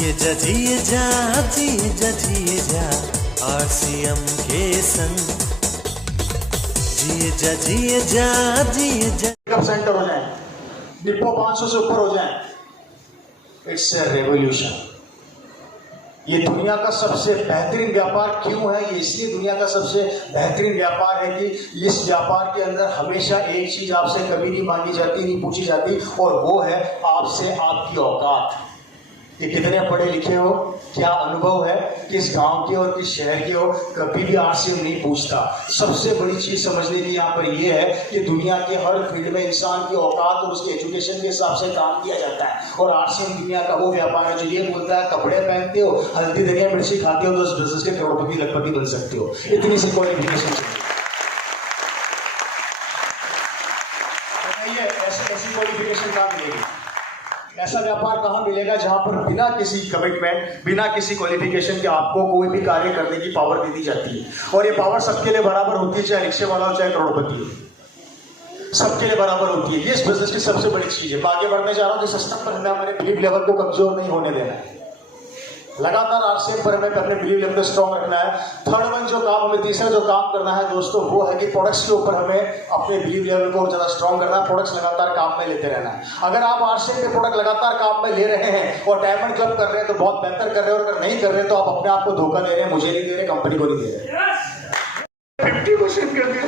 जिए जा आरसीएम के संग जिए जा कब सेंटर हो जाए, डिपो 500 से ऊपर हो जाए, इट्स ए रेवोल्यूशन। ये दुनिया का सबसे बेहतरीन व्यापार क्यों है? ये इसलिए दुनिया का सबसे बेहतरीन व्यापार है कि इस व्यापार के अंदर हमेशा एक चीज आपसे कभी नहीं मांगी जाती, नहीं पूछी जाती, और वो है आपसे आपकी औकात। कि कितने पढ़े लिखे हो, क्या अनुभव है, किस गांव के और किस शहर के हो, कभी भी आरसीएम नहीं पूछता। सबसे बड़ी चीज समझने की यहाँ पर ये है कि दुनिया के हर फील्ड में इंसान की औकात और उसके एजुकेशन के हिसाब से काम किया जाता है। और आरसीएम दुनिया का वो व्यापार है जो ये बोलता है कपड़े पहनते हो, हल्दी धनिया मिर्ची खाते हो तो उस बिजनेस के करोड़पति लखपति बन सकते हो। इतनी सी क्वालिफिकेशन चाहिए। ऐसी क्वालिफिकेशन कहाँ मिलेगी? ऐसा व्यापार कहाँ मिलेगा जहां पर बिना किसी कमिटमेंट, बिना किसी क्वालिफिकेशन के आपको कोई भी कार्य करने की पावर दे दी जाती है। और ये पावर सबके लिए बराबर होती है, चाहे रिक्शे वाला हो चाहे करोड़पति हो, सबके लिए बराबर होती है। ये इस बिजनेस की सबसे बड़ी चीज है। आगे बढ़ने जा रहा हूँ, जिस सिस्टम पर हमें हमारे बिलीव लेवल को कमजोर नहीं होने देना है। लगातार आरसीएम पर हमें अपने बिलीव लेवल को स्ट्रॉन्ग रखना है। थर्ड वन जो काम हमें, तीसरा जो काम करना है दोस्तों, वो है कि प्रोडक्ट्स के ऊपर हमें अपने बिलीव लेवल को ज्यादा स्ट्रॉन्ग करना है। प्रोडक्ट्स लगातार काम में लेते रहना है। अगर आप आरसीएम के प्रोडक्ट लगातार काम में ले रहे हैं और डायमंड क्लब कर रहे हैं तो बहुत बेहतर कर रहे हैं, और अगर नहीं कर रहे तो आप अपने आप को धोखा दे रहे हैं। मुझे नहीं दे रहे, कंपनी को नहीं दे रहे। 50% कर दिया।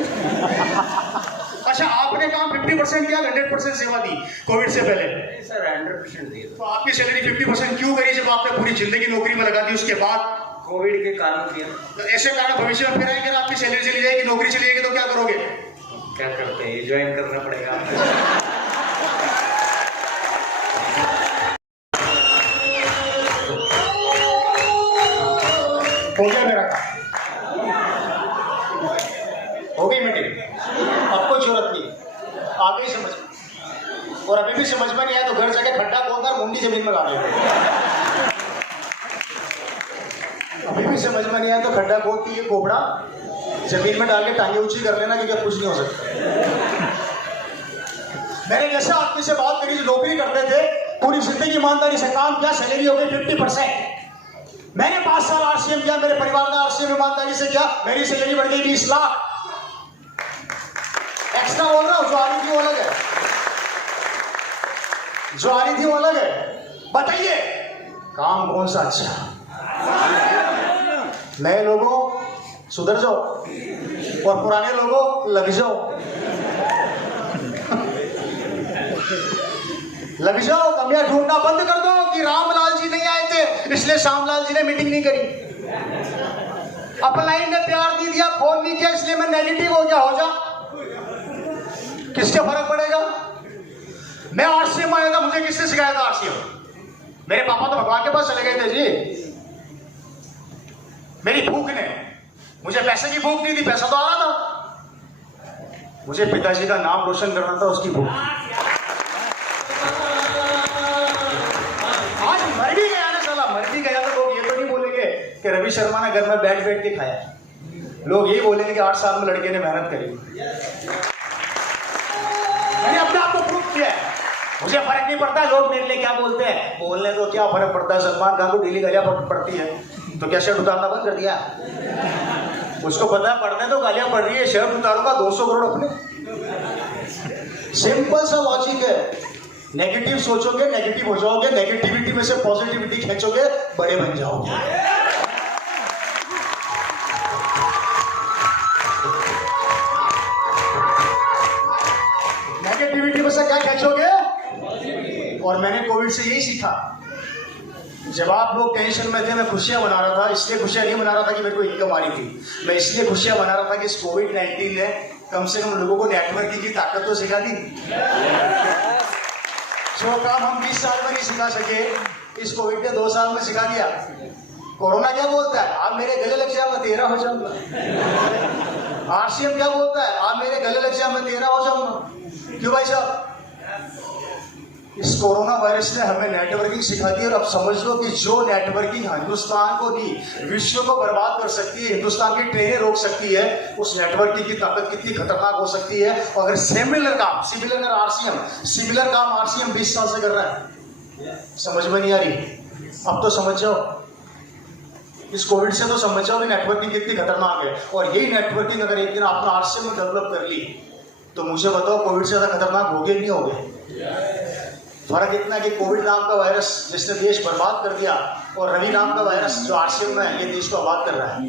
अच्छा, आपने काम 50% किया, 100% सेवा दी कोविड से पहले? सर 100% दी। तो आपकी सैलरी 50% क्यों करी जब आपने पूरी जिंदगी नौकरी में लगा दी? उसके बाद कोविड के कारण किया। तो ऐसे कारण भविष्य में फिर आएंगे, अगर आपकी सैलरी चली जाएगी, नौकरी चली जाएगी, तो क्या करोगे? क्या करते हैं, ज्वाइन करना पड़ेगा। हो गया मेरा काम, हो गई मीटिंग, अब कोई जरूरत नहीं, आ गई समझ में। और अभी भी समझ में नहीं आया तो घर जाके खड्डा खोदकर मुंडी जमीन में गाड़ लेते। अभी भी समझ में नहीं आया तो खड्डा खोद के ये कोबड़ा जमीन में डाल के टांगे ऊंची कर लेना, क्योंकि कुछ नहीं हो सकता। मैंने जैसे आदमी से बात करी जो नौकरी करते थे, पूरी जिंदगी ईमानदारी से काम किया, सैलरी हो गई 50%। मैंने 5 साल आरसीएम किया, मेरे परिवार ने आरसीएम ईमानदारी से किया, मेरी सैलरी बढ़ गई 20 लाख। एक्स्ट्रा बोल रहा हूं, जो आ रही थी वो अलग है, जो आ रही थी वो अलग है। बताइए काम कौन सा अच्छा? नए लोगों सुधर जाओ और पुराने लोगों लग जाओ। लग जाओ, कमियां ढूंढना बंद कर दो कि रामलाल जी नहीं आए थे इसलिए श्यामलाल जी ने मीटिंग नहीं करी, अपलाइन ने प्यार नहीं दिया, फोन नहीं किया इसलिए मैं नेगेटिव हो गया। हो जा, किसके फर्क पड़ेगा? मैं आरसीएम आया था, मुझे किसने सिखाया था आरसीएम? मेरे पापा तो भगवान के पास चले गए थे जी। मेरी भूख ने, मुझे पैसे की भूख नहीं थी, पैसा तो आ रहा था, मुझे पिताजी का नाम रोशन करना था, उसकी भूख। आज मर भी गया ना साला, मर भी गया तो लोग ये तो नहीं बोलेंगे कि रवि शर्मा ने घर में बैठ बैठ के खाया। लोग यही बोलेंगे कि 8 साल में लड़के ने मेहनत करी। मैंने अपने आप को प्रूव किया है, मुझे फर्क नहीं पड़ता लोग मेरे लिए क्या बोलते हैं। बोलने तो क्या फर्क पड़ता है? सलमान खान को डेली गालियां पड़ती है तो क्या शर्ट उतारना बंद कर दिया? उसको पता है पढ़ने तो गालियां पड़ रही है, शर्ट उतारूंगा 200 करोड़ अपने। सिंपल सा लॉजिक है। नेगेटिव सोचोगे नेगेटिव हो जाओगे, नेगेटिविटी में से पॉजिटिविटी खींचोगे, बड़े बन जाओगे। नेगेटिविटी में से क्या खींचोगे? और मैंने कोविड से यही सीखा। जब आप लोग टेंशन में थे, मैं खुशियां मना रहा था। इसलिए खुशियां नहीं मना रहा था कि मेरे को इनकम आ रही थी, मैं इसलिए खुशियां मना रहा था कि इस कोविड-19 ने कम से कम लोगों को नेटवर्किंग की ताकत तो सिखा दी। जो काम हम 20 साल में नहीं सिखा सके, इस कोविड ने 2 साल में सिखा दिया। कोरोना क्या बोलता है? आप मेरे गले लग जाओ, मैं तेरा हो जाऊंगा। आरसीएम क्या बोलता है? आप मेरे गले लग जाओ, मैं तेरा हो जाऊंगा। क्यों भाई साहब? इस कोरोना वायरस ने हमें नेटवर्किंग सिखा दी। और अब समझ लो कि जो नेटवर्किंग हिंदुस्तान को नहीं विश्व को बर्बाद कर सकती है, हिंदुस्तान की ट्रेनें रोक सकती है, उस नेटवर्किंग की ताकत कितनी खतरनाक हो सकती है। और अगर सिमिलर काम आरसीएम 20 साल से कर रहा है, समझ में नहीं आ रही। अब तो समझ जाओ, इस कोविड से तो समझ जाओ कि नेटवर्किंग कितनी खतरनाक है। और यही नेटवर्किंग अगर एक दिन आपने आरसीएम में डेवलप कर ली तो मुझे बताओ कोविड से ज़्यादा खतरनाक हो गए नहीं हो गए। फर्क इतना कि कोविड नाम का वायरस जिसने देश बर्बाद कर दिया और रवि नाम का वायरस जो आरसीएम में है ये देश को आबाद कर रहा है।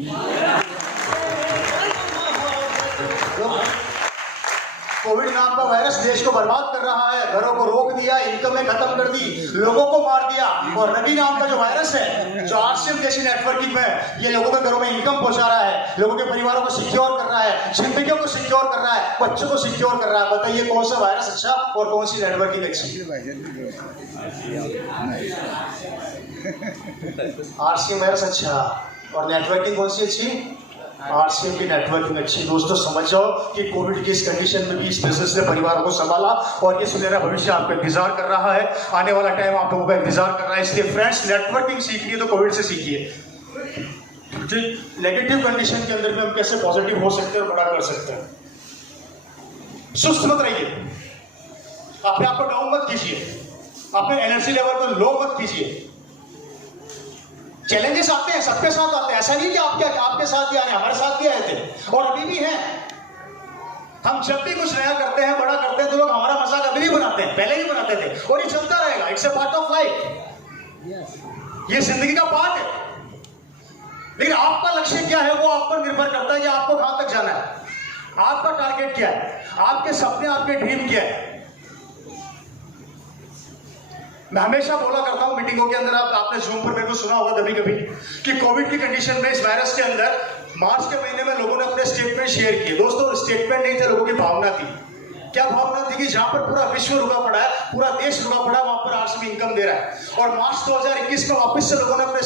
कोविड नाम का वायरस देश को बर्बाद कर रहा है, घरों को रोक दिया, इनकमें खत्म कर दी, लोगों को मार दिया। और रवि नाम का जो वायरस है जो आरसीएम जैसी नेटवर्किंग में ये लोगों के घरों में इनकम पहुंचा रहा है, लोगों के परिवारों को सिक्योर कर रहा है, जिंदगियों को सिक्योर कर रहा है, बच्चों को सिक्योर कर रहा है। बताइए कौन सा वायरस अच्छा और कौन सी नेटवर्किंग अच्छी? आरसीएम वायरस अच्छा और नेटवर्किंग कौन सी अच्छी? आरसीएम की नेटवर्किंग अच्छी। दोस्तों समझ जाओ कि कोविड की इस कंडीशन में भी इस बिजनेस ने परिवारों को संभाला और ये सुनहरा भविष्य आपको इंतजार कर रहा है, आने वाला टाइम आप लोगों का इंतजार कर रहा है। इसलिए फ्रेंड्स नेटवर्किंग सीखिए तो कोविड से सीखिए। नेगेटिव कंडीशन के अंदर भी हम कैसे पॉजिटिव हो सकते हैं और बड़ा कर सकते हैं। सुस्त मत रहिए, अपने आप को डाउन मत कीजिए, अपने एनर्जी लेवल को लो मत कीजिए। चैलेंजेस आते हैं, सबके साथ आते हैं, ऐसा नहीं कि आपके साथ ही आ रहे हैं, हमारे साथ भी आए थे और अभी भी हैं। हम जब भी कुछ नया करते हैं, बड़ा करते हैं तो लोग हमारा मजाक अभी भी बनाते हैं, पहले ही बनाते थे और ये चलता रहेगा। It's a part of life, ये जिंदगी का पार्ट है। लेकिन आपका लक्ष्य क्या है वो आप पर निर्भर करता है कि आपको कहां तक जाना है, आपका टारगेट क्या है, आपके सपने, आपके ड्रीम क्या है। मैं हमेशा बोला करता हूं मीटिंगों के अंदर, आपने जूम पर मेरे को सुना होगा कभी कभी कि कोविड की कंडीशन में, इस वायरस के अंदर मार्च के महीने में लोगों ने अपने स्टेटमेंट शेयर किए। दोस्तों स्टेटमेंट नहीं थे, लोगों की भावना थी। क्या भावना थी? कि जहां पर पूरा विश्व रुका पड़ा है, पूरा देश रुका पड़ा है, वहां पर आरसीएम इनकम दे रहा है। और मार्च 2021 में वापस से लोगों ने अपने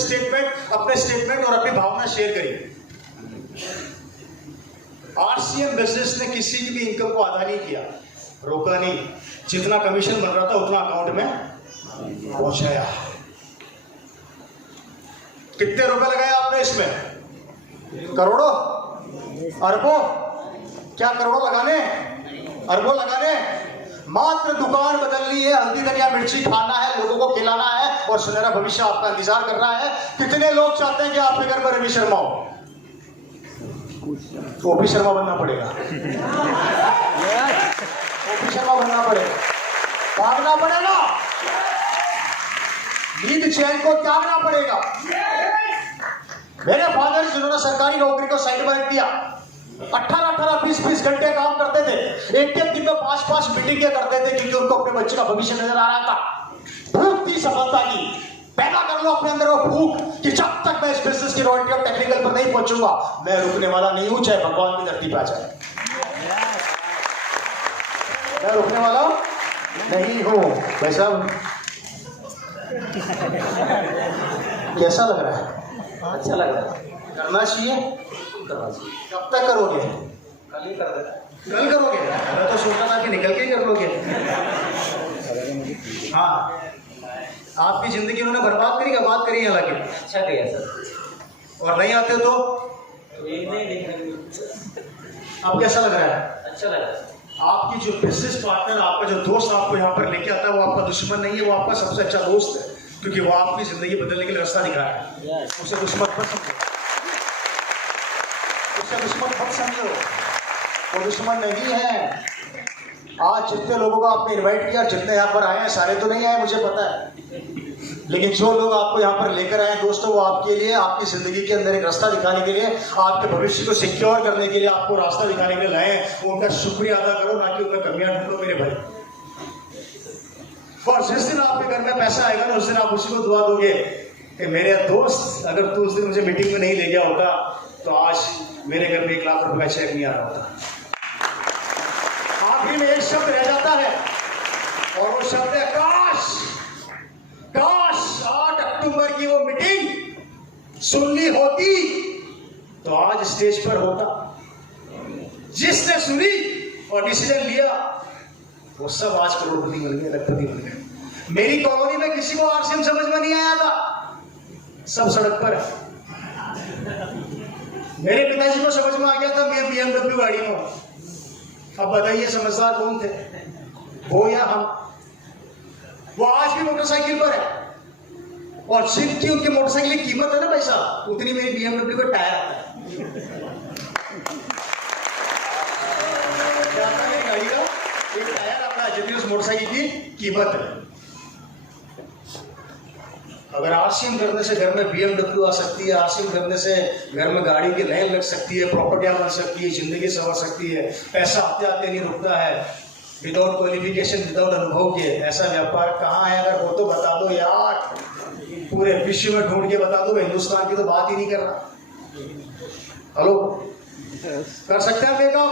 स्टेटमेंट और अपनी भावना शेयर करी। आरसीएम बिजनेस ने किसी की भी इनकम को आधा नहीं किया, रोका नहीं। जितना कमीशन बन रहा था उतना अकाउंट में पहुंचाया। कितने रुपए लगाए आपने इसमें? करोड़ों, अरबों? क्या करोड़ों लगाने, अरबों लगाने? मात्र दुकान बदलनी है, हल्दी धनिया मिर्ची खाना है, लोगों को खिलाना है और सुनहरा भविष्य आपका इंतजार कर रहा है। कितने लोग चाहते हैं कि आपके घर पर रवि शर्मा हो? ओपी शर्मा बनना पड़ेगा, ओपी शर्मा बनना पड़ेगा, भागना पड़ेगा, नींद चैन को त्यागना पड़ेगा। मेरे फादर जिन्होंने सरकारी नौकरी को साइड में रख दिया, 18-18, 20-20 घंटे काम करते थे, एक दिन में 5-5 मीटिंगें करते थे क्योंकि उनको अपने बच्चे का भविष्य नजर आ रहा था। भूख थी सफलता की। पैदा कर लो अपने अंदर वो भूख कि जब तक मैं इस बिजनेस की रॉयल्टी और टेक्निकल पर नहीं पहुंचूंगा मैं रुकने वाला नहीं हूं, चाहे भगवान की धरती पे आ जाए, मैं रुकने वाला नहीं हूं। भाई साहब कैसा लग रहा है? अच्छा लग रहा है। करना चाहिए। कब तक करोगे? कल ही कर देना। कल करोगे? मैं तो सोचा था कि निकल के ही कर लोगे। हाँ, आपकी जिंदगी उन्होंने बर्बाद करी, बात करी है हालांकि। अच्छा गया सर। और नहीं आते तो अब कैसा लग रहा है? अच्छा लग रहा है। आपकी जो बिजनेस पार्टनर, आपका जो दोस्त आपको यहाँ पर लेके आता है वो आपका दुश्मन नहीं है, वो आपका सबसे अच्छा दोस्त है क्योंकि वो आपकी जिंदगी बदलने के लिए रास्ता दिखा रहा है। उसे दुश्मन मत समझो, उसे दुश्मन मत समझो, वो दुश्मन नहीं है। आज जितने लोगों को आपने इनवाइट किया, जितने यहाँ पर आए हैं, सारे तो नहीं आए मुझे पता है, लेकिन जो लोग आपको यहाँ पर लेकर आए दोस्तों, वो आपके लिए, आपकी जिंदगी के अंदर एक रास्ता दिखाने के लिए, आपके भविष्य को सिक्योर करने के लिए, आपको रास्ता दिखाने के लिए लाए हैं। उनका शुक्रिया अदा करो, ना कि उनमें कमियां ढूंढो मेरे भाई। और जिस दिन आपके घर में पैसा आएगा ना, उस दिन आप उसी को दुआ दोगे कि मेरे दोस्त, अगर तू उस दिन मुझे मीटिंग में नहीं ले गया होता तो आज मेरे घर में 1 लाख रुपए चेक नहीं आ रहा होता। आखिरी में एक शब्द रह जाता है और वो शब्द है काश। काश 8 अक्टूबर की वो मीटिंग सुननी होती तो आज स्टेज पर होता। जिसने सुनी और डिसीजन लिया वो सब आज करोड़पति बन गए, लखपति बन गए। मेरी कॉलोनी में किसी को आरसीएम समझ में नहीं आया था, सब सड़क पर है। मेरे पिताजी को समझ में आ गया था, मैं BMW गाड़ी में। अब बताइए समझदार कौन थे, वो या हम? वो आज भी मोटरसाइकिल पर है, और जितनी उनकी मोटरसाइकिल की कीमत है ना पैसा, उतनी मेरी BMW का टायर आता है। गाड़ी का एक टायर आता है जितनी उस मोटरसाइकिल की कीमत है। अगर RCM करने से घर में BMW आ सकती है, RCM करने से घर में गाड़ी की लाइन लग सकती है, प्रॉपर्टियां बन सकती है, जिंदगी संवर सकती है, पैसा आते आते नहीं रुकता है, विदाउट क्वालिफिकेशन, विदाउट अनुभव के, ऐसा व्यापार कहाँ है? अगर वो तो बता दो यार, पूरे विश्व में ढूंढ के बता दो, हिंदुस्तान की तो बात ही नहीं कर रहा। हेलो, कर सकते हैं ये काम?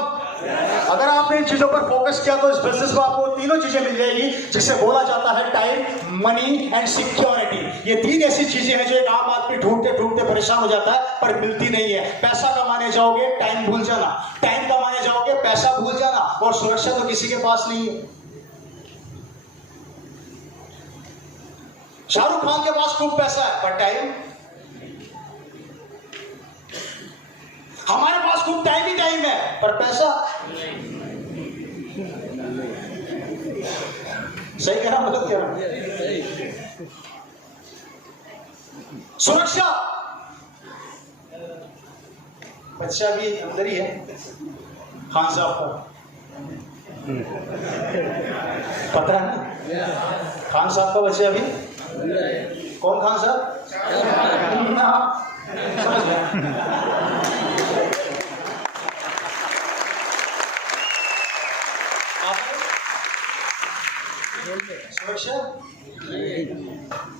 अगर आपने इन चीजों पर फोकस किया तो इस बिजनेस में आपको तीनों चीजें मिल जाएगी, जिसे बोला जाता है टाइम, मनी एंड सिक्योरिटी। ये तीन ऐसी चीजें हैं जो एक आम आदमी ढूंढते ढूंढते परेशान हो जाता है, पर मिलती नहीं है। पैसा कमाने जाओगे, टाइम भूल जाना, टाइम कमाने जाओगे, पैसा भूल जाना, और सुरक्षा तो किसी के पास नहीं है। शाहरुख खान के पास खूब पैसा है, पर टाइम? हमारे पास खूब टाइम ही टाइम है, पर पैसा? सही कह रहा हूं, गलत कह रहा हूं? सुरक्षा, बच्चा भी अंदर ही है खान साहब का, पता है ना? खान साहब का बच्चा भी। कौन खान साहब? समझ गया। सुरक्षा,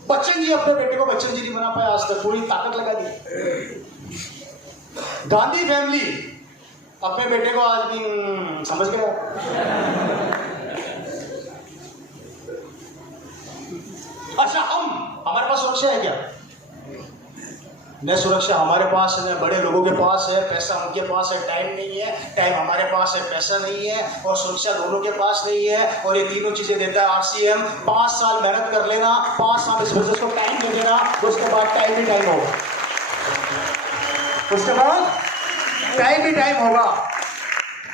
बच्चन जी अपने बेटे को बच्चन जी नहीं बना पाया आज तक, पूरी ताकत लगा दी। गांधी फैमिली अपने बेटे को आज भी समझ गया। अच्छा, हमारे पास सुरक्षा है क्या? न सुरक्षा हमारे पास है, न बड़े लोगों के पास है, पैसा उनके पास है, टाइम नहीं है, टाइम हमारे पास है, पैसा नहीं है, और सुरक्षा दोनों के पास नहीं है। और ये तीनों चीजें देता है RCM। 5 साल मेहनत कर लेना, 5 साल इस बिजनेस को टाइम दे देना, उसके बाद टाइम ही टाइम होगा। उसके बाद टाइम ही टाइम होगा।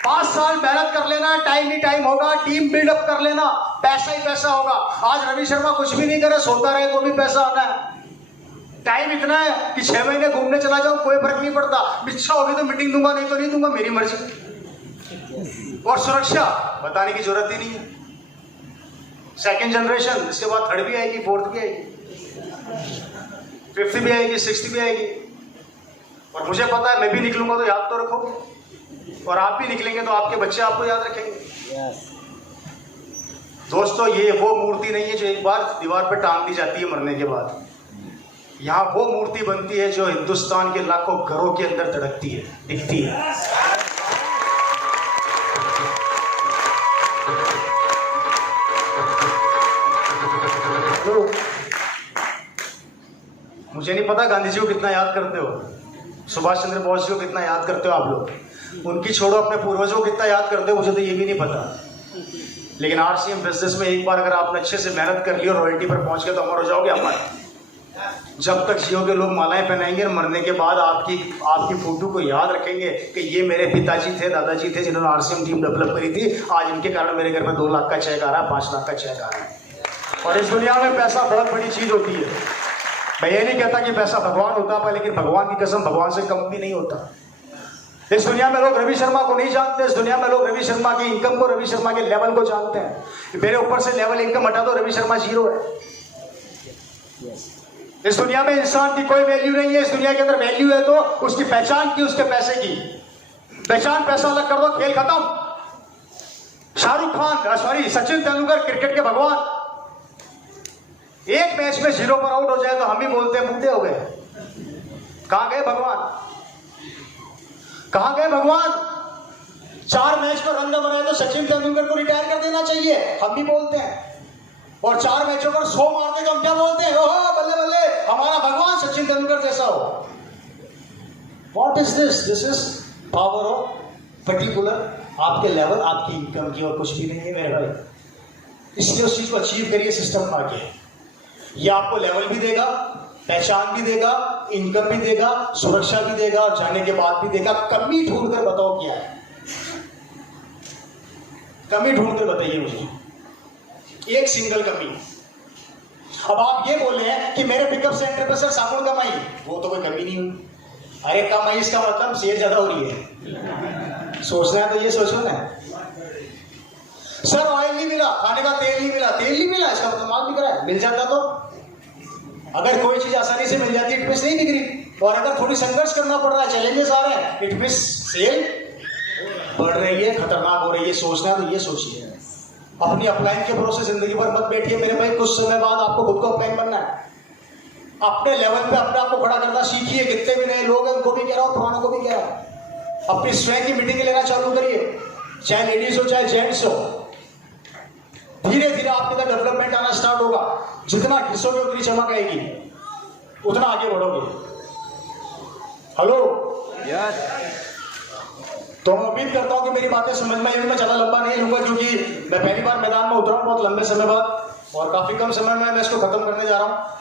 5 साल मेहनत कर लेना, टाइम ही टाइम होगा। टीम बिल्डअप कर लेना, पैसा ही पैसा होगा। आज रवि शर्मा कुछ भी नहीं करे, सोता रहे तो भी पैसा आना है। टाइम इतना है कि 6 महीने घूमने चला जाऊं, कोई फर्क नहीं पड़ता। इच्छा होगी तो मीटिंग दूंगा, नहीं तो नहीं दूंगा, मेरी मर्जी। और सुरक्षा बताने की जरूरत ही नहीं है। सेकंड जनरेशन, इसके बाद थर्ड भी आएगी, फोर्थ भी आएगी, फिफ्थ भी आएगी, सिक्स्थ भी आएगी। और मुझे पता है, मैं भी निकलूंगा तो याद तो रखोगे, और आप भी निकलेंगे तो आपके बच्चे आपको याद रखेंगे। दोस्तों, ये वो मूर्ति नहीं है जो एक बार दीवार पर टांग दी जाती है मरने के बाद। यहाँ वो मूर्ति बनती है जो हिंदुस्तान के लाखों घरों के अंदर धड़कती है, दिखती है। मुझे नहीं पता गांधी जी को कितना याद करते हो, सुभाष चंद्र बोस जी को कितना याद करते हो आप लोग, उनकी छोड़ो अपने पूर्वजों को कितना याद करते हो, मुझे तो ये भी नहीं पता। लेकिन RCM बिजनेस में एक बार अगर आपने अच्छे से मेहनत कर ली और रॉयल्टी पर पहुंच गए तो अमर हो जाओगे। अमर जब तक जियोगे, लोग मालाएं पहनाएंगे, और मरने के बाद आपकी फोटो को याद रखेंगे कि ये मेरे पिताजी थे, दादाजी थे, जिन्होंने RCM टीम डेवलप करी थी। आज इनके कारण मेरे घर में 2 लाख का चेक आ रहा है, 5 लाख का चेक आ रहा है। और इस दुनिया में पैसा बहुत बड़ी चीज होती है। मैं ये नहीं कहता कि पैसा भगवान होता है, लेकिन भगवान की कसम, भगवान से कम भी नहीं होता। इस दुनिया में लोग रवि शर्मा को नहीं जानते। इस दुनिया में लोग रवि शर्मा की इनकम को, रवि शर्मा के लेवल को जानते हैं। मेरे ऊपर से लेवल इनकम हटा दो, रवि शर्मा 0 है। इस दुनिया में इंसान की कोई वैल्यू नहीं है। इस दुनिया के अंदर वैल्यू है तो उसकी पहचान की, उसके पैसे की। पहचान पैसा अलग कर दो, खेल खत्म। शाहरुख खान, सॉरी, सचिन तेंदुलकर क्रिकेट के भगवान, एक मैच में 0 पर आउट हो जाए तो हम ही बोलते हैं मुद्दे हो गए। कहां गए भगवान? कहां गए भगवान? 4 मैच पर रन न बनाए तो सचिन तेंदुलकर को रिटायर कर देना चाहिए, हम भी बोलते हैं। और 4 मैचों पर 100 मारते तो हम क्या बोलते हैं? ओह बल्ले बल्ले, हमारा भगवान सचिन तेंदुलकर जैसा हो। What is this? This is power of particular, आपके लेवल, आपकी इनकम की, और कुछ भी नहीं है मेरे भाई। इसलिए उस चीज को अचीव करिए सिस्टम में आके। ये आपको लेवल भी देगा, पहचान भी देगा, इनकम भी देगा, सुरक्षा भी देगा, और जाने के बाद भी देगा। कमी ढूंढ कर बताओ क्या है, कमी ढूंढ कर बताइए मुझे, एक सिंगल कमी। अब आप ये बोल रहे हैं कि मेरे पिकअप सेंटर पे सर साबुन कमाई, वो तो कोई कमी नहीं हुई। अरे कमाई इसका मतलब सेल ज्यादा हो रही है। सोचना है तो ये सोचो ना। सर ऑयल नहीं मिला, खाने का तेल नहीं मिला, तेल नहीं मिला, इसका मतलब माल बिक रहा है। मिल जाता तो, अगर कोई चीज आसानी से मिल जाती इट मींस नहीं बिक रही, और अगर थोड़ी संघर्ष करना पड़ रहा है, चैलेंजेस आ रहे हैं, इट मींस सेल बढ़ रही है, खतरनाक हो रही है। सोचना है तो ये सोचिए। अपनी अपलाइन के भरोसे जिंदगी भर मत बैठिए मेरे भाई। कुछ समय बाद आपको खुद को अपलाइन बनना है। अपने लेवल पे अपने आप को खड़ा करना सीखिए। कितने भी नए लोग हैं उनको भी कह रहा हूँ, पुरानों को भी कह रहा हूँ, अपनी स्वयं की मीटिंग लेना चालू करिए, चाहे लेडीज हो चाहे जेंट्स हो। धीरे धीरे आपके अंदर डेवलपमेंट आना स्टार्ट होगा। जितना घिसोगे उतनी चमक आएगी, उतना आगे बढ़ोगे। Hello yes. तो मैं उम्मीद करता हूं कि मेरी बातें समझ में आई। मैं ज्यादा लंबा नहीं लूंगा क्योंकि मैं पहली बार मैदान में उतरा हूं बहुत लंबे समय बाद, और काफी कम समय में मैं इसको खत्म करने जा रहा हूं।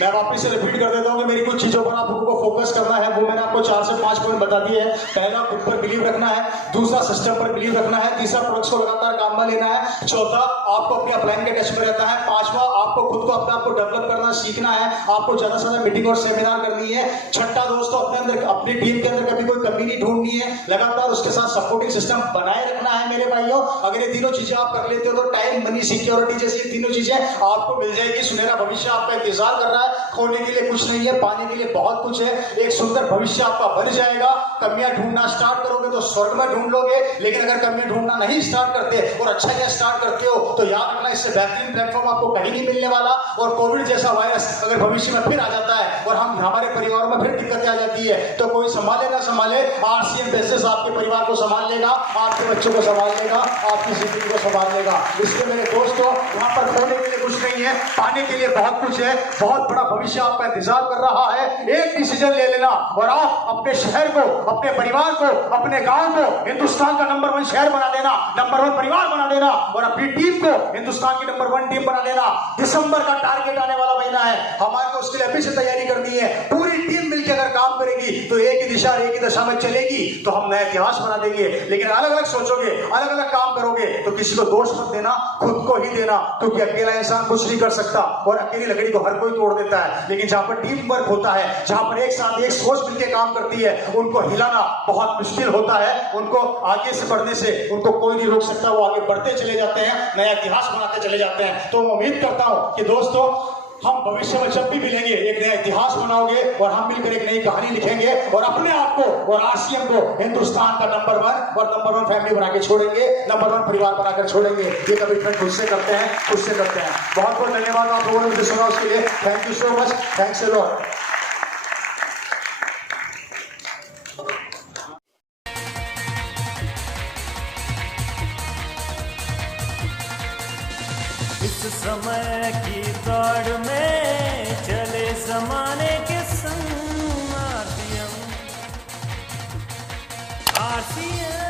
मैं वापस से रिपीट कर देता हूं कि मेरी कुछ चीजों पर आप लोगों को फोकस करना है। वो मैंने आपको 4 से 5 पॉइंट बता दिए हैं। पहला, खुद पर बिलीव रखना है। दूसरा, सिस्टम पर बिलीव रखना है। तीसरा, प्रोडक्ट्स को लगातार काम में लेना है। चौथा, आपको अपनी अपलाइन के टच में रहता है। पांचवा, आपको खुद को अपने आप को डेवलप करना सीखना है। आपको ज्यादा से ज्यादा मीटिंग और सेमिनार करनी है। छठा दोस्तों, अपने अंदर अपनी टीम के अंदर कभी कोई कमी नहीं ढूंढनी है। लगातार उसके साथ सपोर्टिंग सिस्टम बनाए रखना है मेरे भाइयों। अगर ये तीनों चीजें आप कर लेते हो तो टाइम, मनी, सिक्योरिटी जैसी ये तीनों चीजें आपको मिल जाएगी। सुनहरा भविष्य आपका इंतजार कर रहा है। खोने के लिए कुछ नहीं है, पाने के लिए बहुत कुछ है। एक सुंदर भविष्य आपका बन जाएगा। कमियां ढूंढना स्टार्ट करोगे तो स्वर्ग में ढूंढ लोगे, लेकिन अगर कमियां ढूंढना नहीं स्टार्ट करते और अच्छाइयां स्टार्ट करते हो तो याद रखना, इससे बेहतरीन प्लेटफॉर्म आपको कहीं नहीं मिलने वाला। और कोविड जैसा वायरस अगर भविष्य में फिर आ जाता है और हमारे परिवार में फिर दिक्कतें आ जाती है तो कोई संभाले ना संभाले, आरसीएम बेसिस आपके परिवार को संभाल लेगा, आपके बच्चों को संभाल लेगा, आपकी जिंदगी को संभाल लेगा। इसलिए मेरे दोस्तों, यहाँ पर खोने के लिए कुछ नहीं है, पाने के लिए बहुत कुछ है। बहुत बड़ा भविष्य आपका इंतजार कर रहा है। एक डिसीजन ले लेना और आप अपने शहर को, अपने परिवार को, अपने गांव को हिंदुस्तान का नंबर 1 शहर बना देना, नंबर 1 परिवार बना देना, और अपनी टीम को हिंदुस्तान की नंबर 1 टीम बना देना। दिसंबर का टारगेट आने वाला महीना है, हमारे को उसके लिए अभी से तैयारी करनी है। पूरी टीम मिलकर अगर काम करेगी तो एक ही दिशा, एक ही दशा में चलेगी तो हम नया इतिहास बना देंगे। लेकिन अलग अलग सोचोगे, अलग अलग काम करोगे तो किसी को दोष मत देना, खुद को ही देना, क्योंकि अकेला इंसान कुछ नहीं कर सकता और अकेली लकड़ी को हर कोई तोड़ देता है। लेकिन जहां पर टीम वर्क होता है, जहां पर एक साथ एक सोच मिलकर काम करती है, उनको हिलाना बहुत मुश्किल होता है। उनको आगे से बढ़ने से उनको कोई नहीं रोक सकता, वो आगे बढ़ते चले जाते हैं, नया इतिहास बनाते चले जाते हैं। तो मैं उम्मीद करता हूं कि दोस्तों, हम भविष्य में जब भी मिलेंगे एक नया इतिहास बनाओगे और हम मिलकर एक नई कहानी लिखेंगे और अपने आप को और आरसीएम को हिंदुस्तान का नंबर 1 और नंबर 1 फैमिली बना के छोड़ेंगे, नंबर 1 परिवार बनाकर छोड़ेंगे। ये कमिटमेंट खुद से करते हैं, खुद से करते हैं। बहुत बहुत धन्यवाद आप लोगों ने मुझे सुना, उसके लिए thank you so much. Thanks a lot. इस समय की दौड़ में चले जमाने के संग आरसीएम।